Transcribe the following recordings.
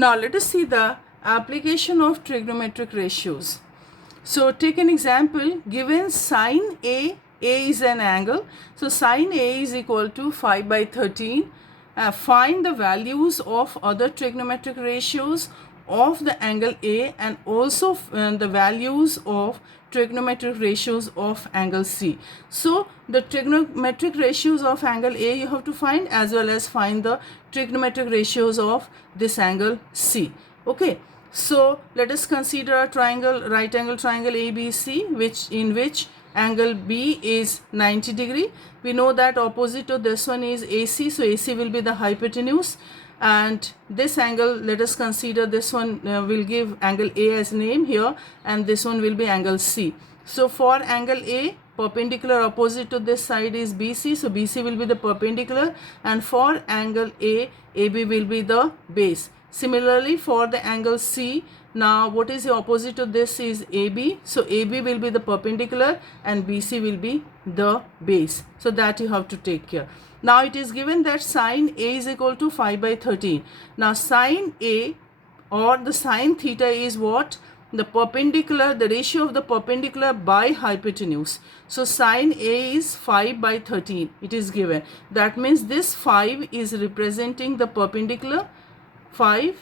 Now let us see the application of trigonometric ratios. So take an example, given sine A is an angle. So sine A is equal to 5 by 13. Find the values of other trigonometric ratios of the angle A and also the values of trigonometric ratios of angle C. So the trigonometric ratios of angle A you have to find, as well as find the trigonometric ratios of this angle C. Okay. So let us consider a triangle, right angle triangle ABC, in which angle B is 90 degree. We know that opposite to this one is AC, so AC will be the hypotenuse, and this angle, let us consider this one will give angle A as name here, and this one will be angle C. So for angle A, perpendicular opposite to this side is BC, so BC will be the perpendicular, and for angle A, AB will be the base. Similarly for the angle C, now what is the opposite to this is AB, so AB will be the perpendicular and BC will be the base. So that you have to take care. Now it is given that sine A is equal to 5 by 13. Now sine A or the sine theta is what? The perpendicular, the ratio of the perpendicular by hypotenuse. So sine A is 5 by 13. It is given. That means this 5 is representing the perpendicular 5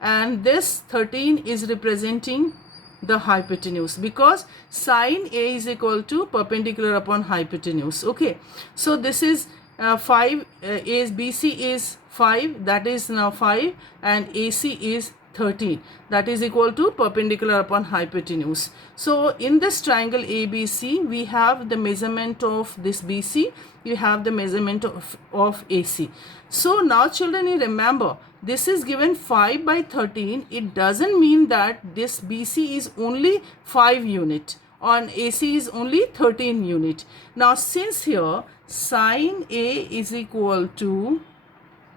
and this 13 is representing the hypotenuse, because sine A is equal to perpendicular upon hypotenuse. Okay, so this is 5 is BC is 5, that is now 5, and AC is 13, that is equal to perpendicular upon hypotenuse. So in this triangle ABC, we have the measurement of this BC, you have the measurement of AC. So now children, you remember, this is given 5 by 13. It doesn't mean that this BC is only 5 unit and AC is only 13 unit. Now since here sine A is equal to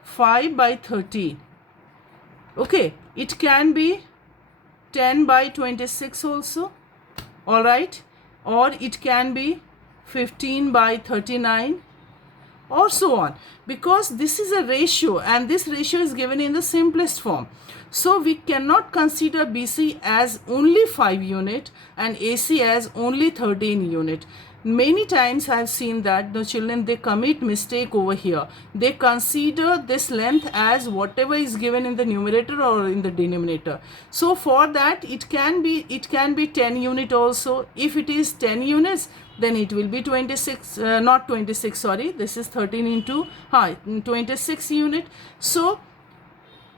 5 by 13, okay, it can be 10 by 26 also, alright, or it can be 15 by 39 or so on, because this is a ratio and this ratio is given in the simplest form. So we cannot consider BC as only 5 unit and AC as only 13 unit. Many times I have seen that the children, they commit mistake over here. They consider this length as whatever is given in the numerator or in the denominator. So for that it can be 10 unit also. If it is 10 units, then it will be 26, not 26, sorry, this is 13 into 26 unit. So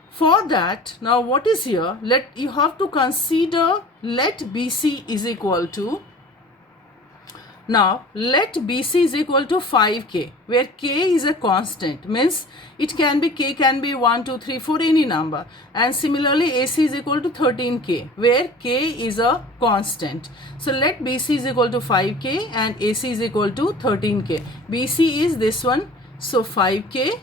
for that, now what is here, you have to consider, let BC is equal to, now let BC is equal to 5K, where K is a constant, means it can be, K can be 1, 2, 3, 4, any number. And similarly AC is equal to 13K, where K is a constant. So let BC is equal to 5K and AC is equal to 13K. BC is this one, so 5K,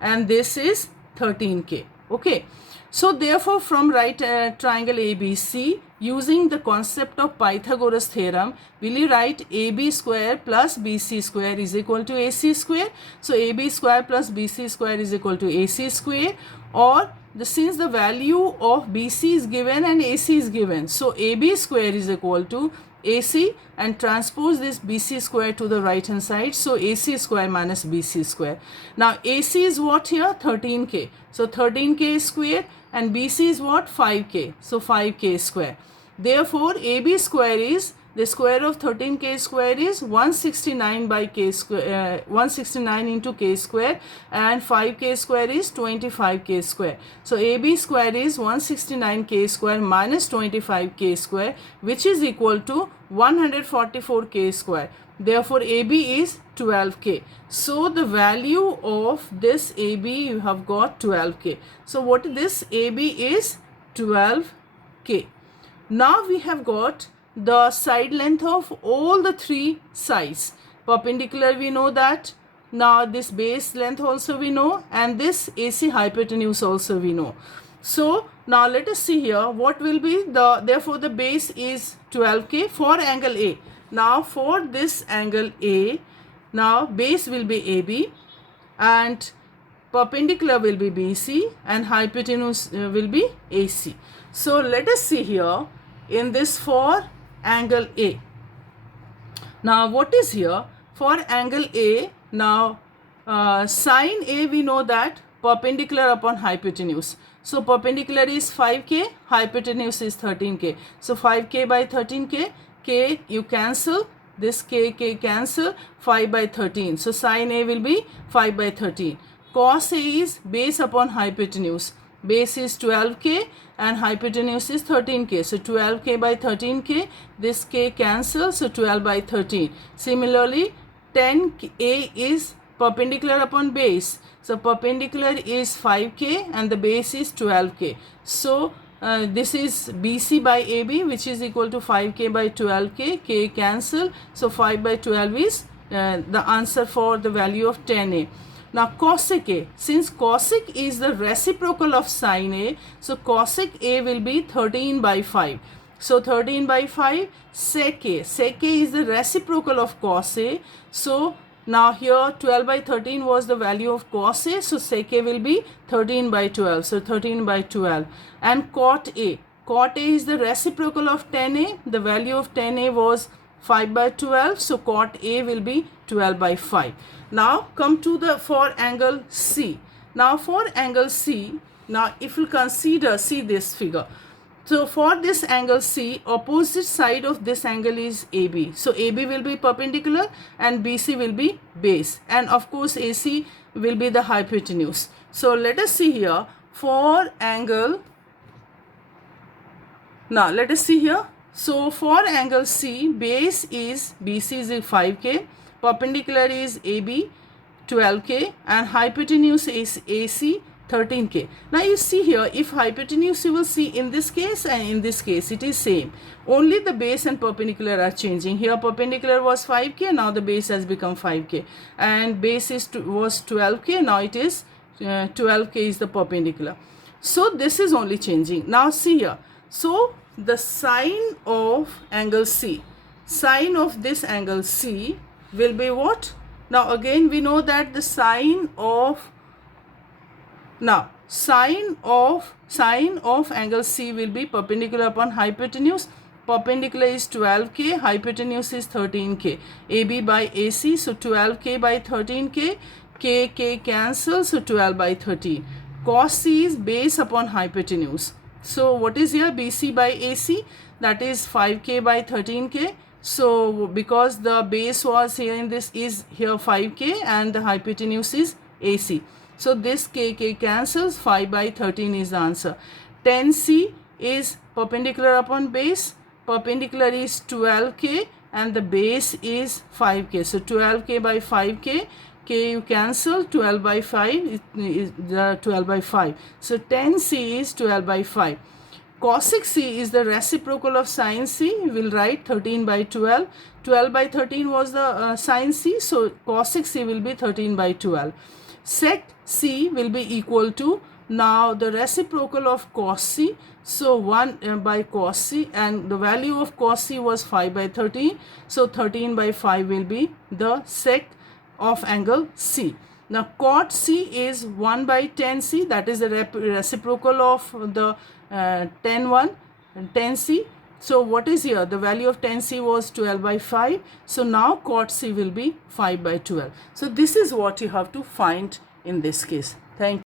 and this is 13K. Okay, so therefore from right triangle ABC, using the concept of Pythagoras theorem, will you write AB square plus BC square is equal to AC square? So AB square plus BC square is equal to AC square, or since the value of BC is given and AC is given, so AB square is equal to AC, and transpose this BC square to the right hand side, so AC square minus BC square. Now AC is what here? 13K, so 13K square, and BC is what? 5K, so 5K square. Therefore AB square is, the square of 13K square is 169 by K square, 169 into K square, and 5K square is 25K square. So AB square is 169K square minus 25K square, which is equal to 144K square. Therefore AB is 12K. So the value of this AB, you have got 12K. So what this AB is 12K. Now we have got the side length of all the three sides. Perpendicular, we know that. Now this base length also we know, and this AC hypotenuse also we know. So now let us see here what will be the, therefore the base is 12K for angle A. Now for this angle A, now base will be AB and perpendicular will be BC and hypotenuse will be AC. So let us see here in this for angle A. Now what is here for angle A? Now sine A, we know that perpendicular upon hypotenuse. So perpendicular is 5k, hypotenuse is 13k. So 5k by 13k, k you cancel, this k cancel, 5 by 13. So sine A will be 5 by 13. Cos A is base upon hypotenuse. Base is 12k and hypotenuse is 13k. So 12k by 13k, this k cancels, so 12 by 13. Similarly, 10a is perpendicular upon base. So perpendicular is 5k and the base is 12k. So this is BC by AB, which is equal to 5k by 12k, k cancel. So 5 by 12 is the answer for the value of 10a. Now cosec A, since cosec is the reciprocal of sine A, so cosec A will be 13 by 5. So 13 by 5, sec A. Sec A is the reciprocal of cos A. So now here 12 by 13 was the value of cos A. So sec A will be 13 by 12. So 13 by 12. And cot A. Cot A is the reciprocal of 10A. The value of 10A was 5 by 12. So cot A will be 12 by 5. Now come to the for angle C. Now for angle C, now if you consider, see this figure. So for this angle C, opposite side of this angle is AB. So AB will be perpendicular and BC will be base. And of course AC will be the hypotenuse. So let us see here for angle. Now let us see here. So for angle C, base is BC is 5k. Perpendicular is AB 12k and hypotenuse is AC 13k. Now you see here, if hypotenuse you will see in this case and in this case it is same. Only the base and perpendicular are changing. Here perpendicular was 5k, now the base has become 5k. And base was 12k, now it is 12k is the perpendicular. So this is only changing. Now see here. So the sine of angle C, sine of this angle C will be what? Now again we know that the sine of angle C will be perpendicular upon hypotenuse. Perpendicular is 12k, hypotenuse is 13k. AB by AC, so 12k by 13k, k cancel, so 12 by 13. Cos C is base upon hypotenuse. So what is here? BC by AC, that is 5k by 13k. So because the base was here in this is here 5k and the hypotenuse is AC. So this k cancels, 5 by 13 is the answer. 10C is perpendicular upon base. Perpendicular is 12k and the base is 5k. So 12k by 5k, k you cancel, 12 by 5 is 12 by 5. So 10C is 12 by 5. Cosec C is the reciprocal of sine C. We will write 13 by 12. 12 by 13 was the sine C. So cosec C will be 13 by 12. Sec C will be equal to, now the reciprocal of cos C. So 1 by cos C, and the value of cos C was 5 by 13. So 13 by 5 will be the sec of angle C. Now cot C is 1 by 10C, that is the reciprocal of the 10C. So what is here? The value of 10C was 12 by 5. So now cot C will be 5 by 12. So this is what you have to find in this case. Thank you.